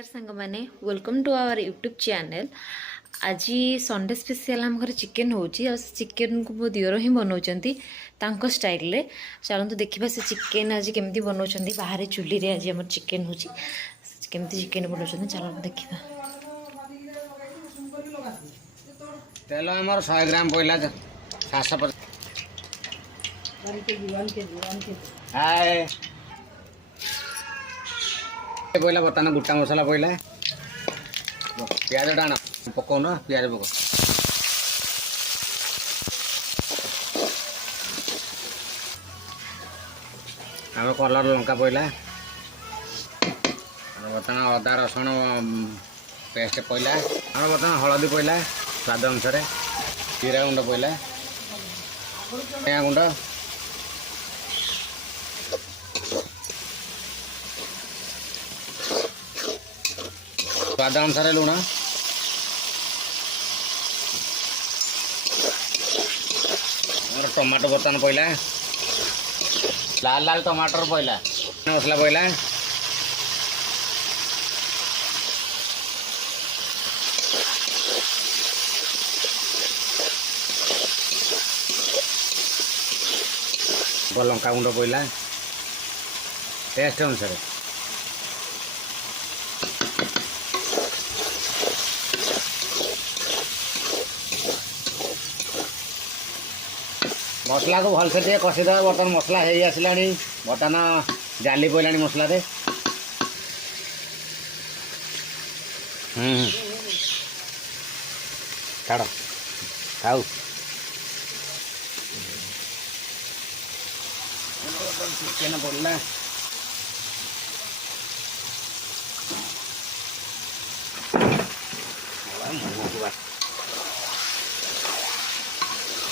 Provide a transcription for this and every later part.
नमस्कार सांग माने welcome to our YouTube channel. आज संडे स्पेशल आम घर चिकेन हो चिकेन को मो दियर ही बनाऊँ स्टाइल रे। चलते देखा से चिकेन आज केमती बनाऊँ बाहर चूल्ही रे। आज आम चिकेन हो केमती चिकेन बनाऊँ चलो देखा। तेल आम 100 ग्राम पड़ा 750 पहला बर्तमान गोटा मसला पड़ा प्याज टाण पकाउन प्याज पक आम कलर लंका पड़ा बर्तमान अदा रसुण पेस्ट पड़ा आम बर्तमान हलदी पड़ा स्वाद अनुसार जीरा गुंड पड़ा धनिया गुंड स्वाद अनुसार लुण टमाटो बर्तमान पड़ा लाल लाल टमाटर पड़ा मसला पड़ा लंका गुंड पड़ा टेस्ट अनुसार मसला को भलसे टे कषिदे बर्तमान मसला हो आसला बर्तमान जाली पड़ा मसला छाड़ खाऊ चिकेन पड़ा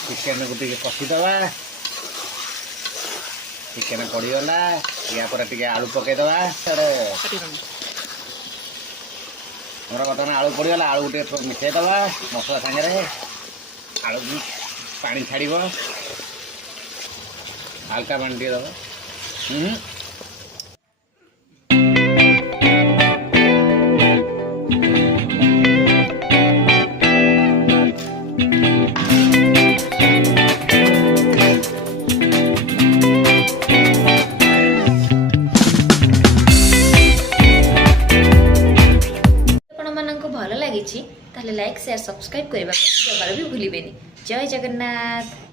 चिकेन को कषिदवा चिकेन पड़गला या आलू पकईदवा मोर बर्तमान आलू पड़गला आलू गोटे मिसईदवा मसला सागर आलू पानी छाड़ हल्का पानी टे दबा भल लगी लाइक शेयर सब्सक्राइब करने जमार भी भूलें। जय जगन्नाथ।